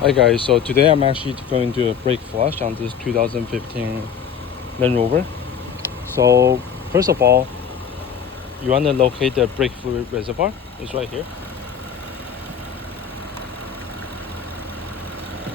Hi guys, so today I'm actually going to do a brake flush on this 2015 Range Rover. So first of all, you want to locate the brake fluid reservoir. It's right here.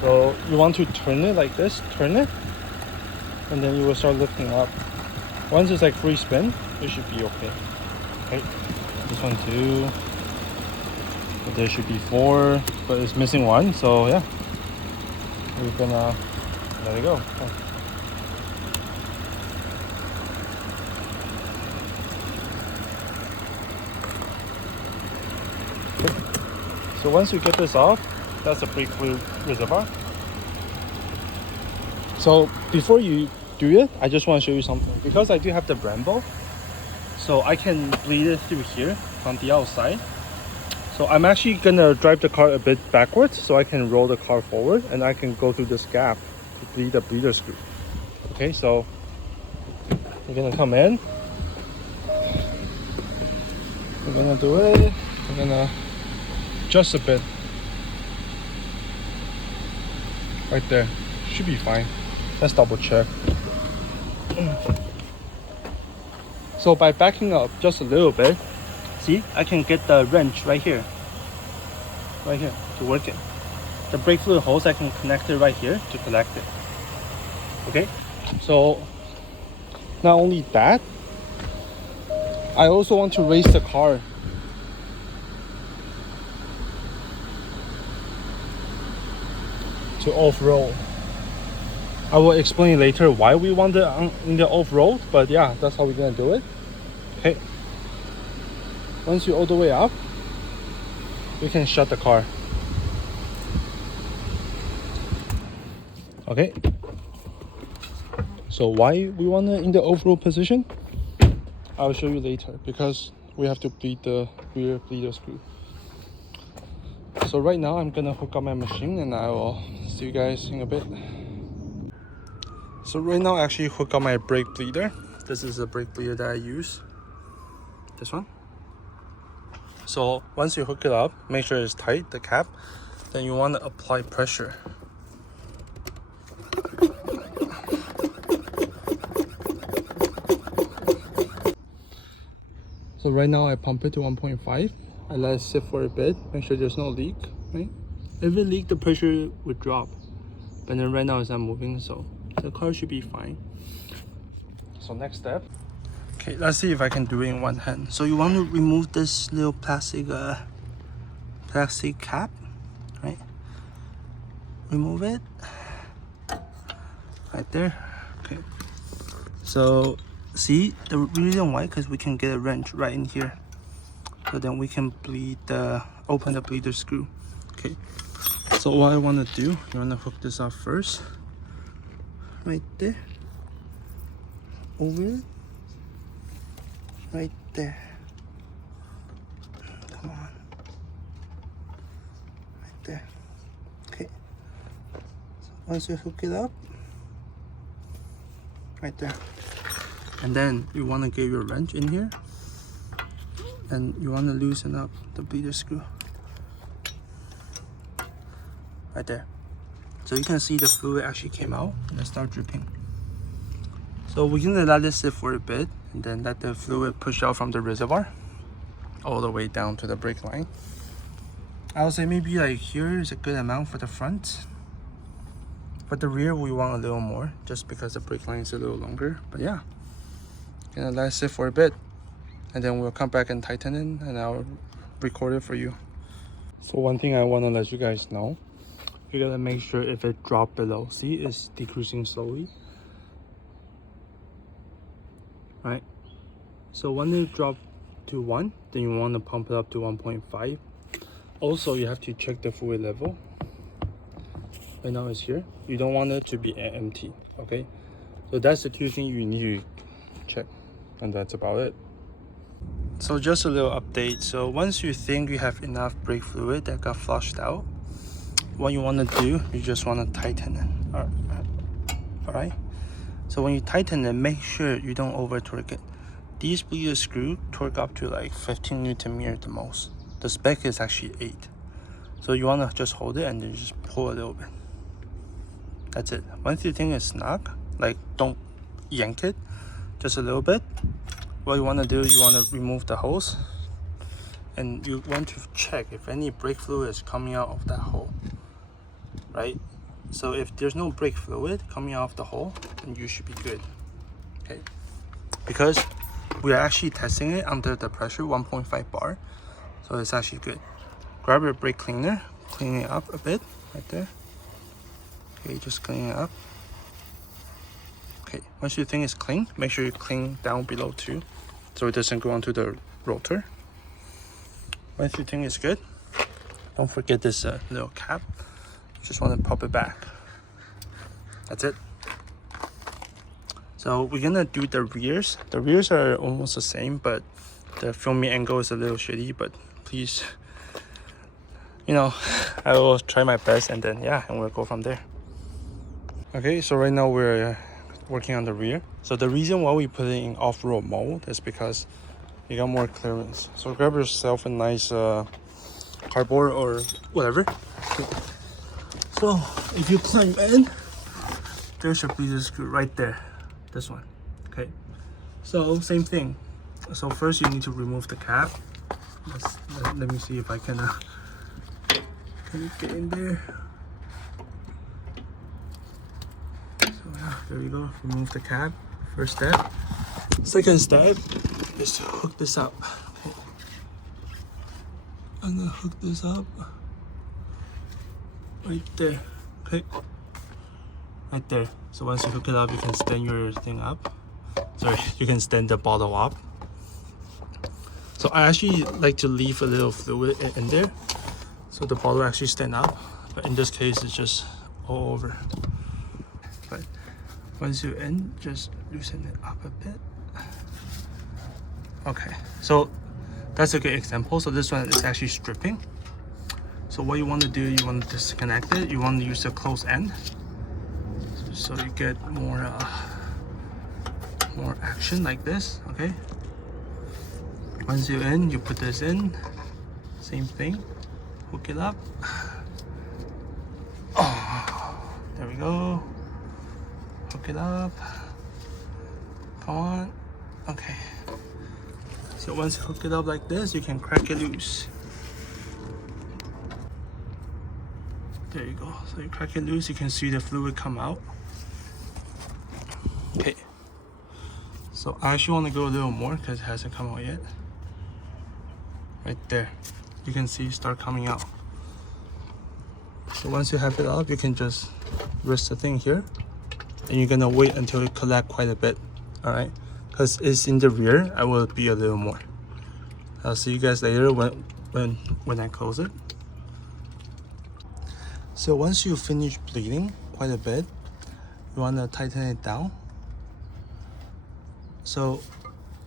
So you want to turn it like this, turn it, and then you will start lifting up. Once it's like free spin, it should be okay. Okay, this one too. There should be 4, but it's missing 1, so yeah. We're gonna let it go. Okay. So once you get this off, that's the brake fluid reservoir. So before you do it, I just want to show you something. Because I do have the Brembo, so I can bleed it through here on the outside. So I'm actually gonna drive the car a bit backwards so I can roll the car forward and I can go through this gap to bleed the bleeder screw. Okay, so we're gonna come in. We're gonna do it. We're gonna just a bit. Right there. Should be fine. Let's double check. So by backing up just a little bit, see, I can get the wrench right here to work it. The brake fluid hose, I can connect it right here to collect it. Okay, so not only that, I also want to raise the car. To off-road. I will explain later why we want it in the off-road, but yeah, that's how we're gonna do it. Okay. Once you're all the way up, we can shut the car. Okay. So why we want it in the off-road position? I'll show you later because we have to bleed the rear bleeder screw. So right now I'm gonna hook up my machine and I will see you guys in a bit. So right now I actually hook up my brake bleeder. This is the brake bleeder that I use. This one. So once you hook it up, make sure it's tight, the cap. Then you want to apply pressure. So right now I pump it to 1.5. I let it sit for a bit, make sure there's no leak, right? If it leaks, the pressure would drop. But then right now it's not moving, so the car should be fine. So next step. Okay, let's see if I can do it in one hand. So you want to remove this little plastic cap, right? Remove it. Right there. Okay. So see the reason why, because we can get a wrench right in here. So then we can open the bleeder screw. Okay. So what I want to do, you want to hook this up first. Right there. Over it. Right there. Come on. Right there. Okay. So once you hook it up, right there. And then you want to get your wrench in here. And you want to loosen up the bleeder screw. Right there. So you can see the fluid actually came out and it started dripping. So we're gonna let this sit for a bit and then let the fluid push out from the reservoir all the way down to the brake line. I would say maybe like here is a good amount for the front. For the rear we want a little more just because the brake line is a little longer. But yeah, gonna let it sit for a bit and then we'll come back and tighten it and I'll record it for you. So one thing I want to let you guys know, you gotta make sure if it dropped below, see it's decreasing slowly, right? So when it dropped to 1, then you want to pump it up to 1.5. Also you have to check the fluid level. Right now it's here. You don't want it to be empty. Okay, so that's the 2 things you need to check, and that's about it. So just a little update. So once you think you have enough brake fluid that got flushed out, what you want to do, you just want to tighten it. All right. So when you tighten it, make sure you don't over torque it. These bleeder screw torque up to like 15 Newton meter at the most. The spec is actually 8. So you want to just hold it and then just pull a little bit. That's it. Once you think it's snug, like don't yank it, just a little bit. What you want to do, you want to remove the hose, and you want to check if any brake fluid is coming out of that hole, right? So if there's no brake fluid coming out of the hole, then you should be good, okay? Because we are actually testing it under the pressure 1.5 bar, so it's actually good. Grab your brake cleaner, clean it up a bit, right there. Okay, just clean it up. Okay, once you think it's clean, make sure you clean down below too, so it doesn't go onto the rotor. Once you think it's good, don't forget this little cap. You just want to pop it back. That's it. So we're gonna do the rears. The rears are almost the same, but the filming angle is a little shitty, but please, you know, I will try my best, and then yeah, and we'll go from there. Okay, so right now we're working on the rear. So the reason why we put it in off-road mode is because you got more clearance. So grab yourself a nice cardboard or whatever. Okay. So if you climb in, there should be the screw right there, this one. Okay, so same thing. So first you need to remove the cap. Let me see if I can you get in there? So yeah, there we go. Remove the cap. First step. Second step is to hook this up. Okay. I'm gonna hook this up right there. Okay, right there. So once you hook it up, you can stand your thing up. Sorry, you can stand the bottle up. So I actually like to leave a little fluid in there, so the bottle actually stand up. But in this case, it's just all over. But once you're in, just loosen it up a bit. Okay, so that's a good example. So this one is actually stripping. So what you want to do, you want to disconnect it. You want to use the close end, so you get more action like this. Okay. Once you're in, you put this in. Same thing. Hook it up. Oh, there we go. Hook it up. Come on. Okay. So once you hook it up like this, you can crack it loose. There you go. So you crack it loose, you can see the fluid come out. Okay. So I actually want to go a little more because it hasn't come out yet. Right there. You can see it start coming out. So once you have it up, you can just rest the thing here. And you're gonna wait until it collect quite a bit. Alright? Because it's in the rear, I will be a little more. I'll see you guys later when I close it. So once you finish bleeding quite a bit, you want to tighten it down. So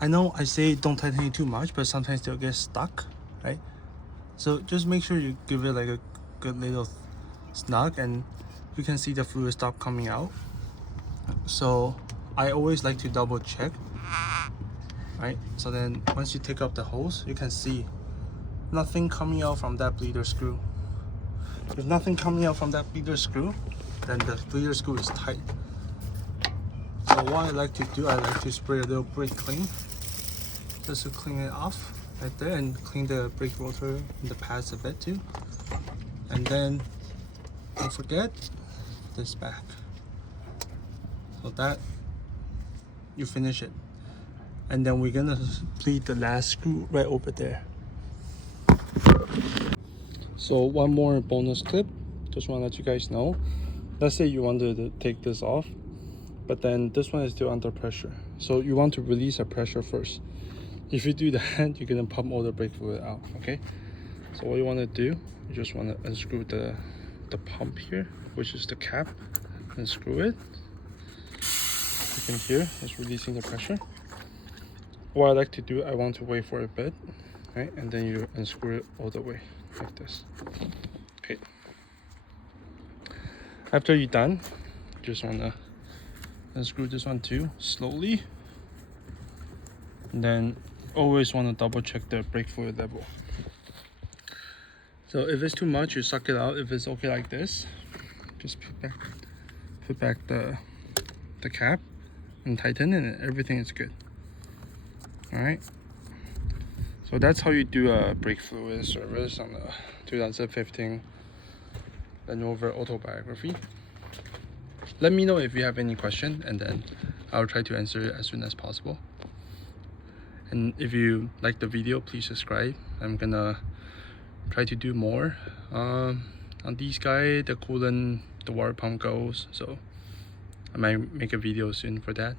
I know I say don't tighten it too much, but sometimes they'll get stuck, right? So just make sure you give it like a good little snug, and you can see the fluid stop coming out. So I always like to double check, right? So then once you take up the hose, you can see nothing coming out from that bleeder screw. If nothing coming out from that bleeder screw, then the bleeder screw is tight. So what I like to do, I like to spray a little brake clean, just to clean it off right there, and clean the brake rotor and the pads a bit too. And then don't forget this back. So that you finish it. And then we're gonna bleed the last screw right over there. So one more bonus clip, just want to let you guys know. Let's say you wanted to take this off, but then this one is still under pressure. So you want to release the pressure first. If you do that, you're gonna pump all the brake fluid out, okay? So what you want to do, you just want to unscrew the pump here, which is the cap, and screw it. You can hear it's releasing the pressure. What I like to do, I want to wait for a bit, right? And then you unscrew it all the way like this. Okay. After you're done, just wanna unscrew this one too slowly. And then always want to double check the brake fluid level. So if it's too much, you suck it out. If it's okay like this, just put back the cap and tighten, and everything is good. All right. So that's how you do a brake fluid service on the 2015 Range Rover autobiography. Let me know if you have any question, and then I'll try to answer it as soon as possible. And if you like the video, please subscribe. I'm gonna try to do more on these guys, the coolant, the water pump goes. So I might make a video soon for that.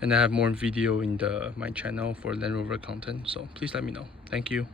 And I have more video in my channel for Land Rover content. So please let me know. Thank you.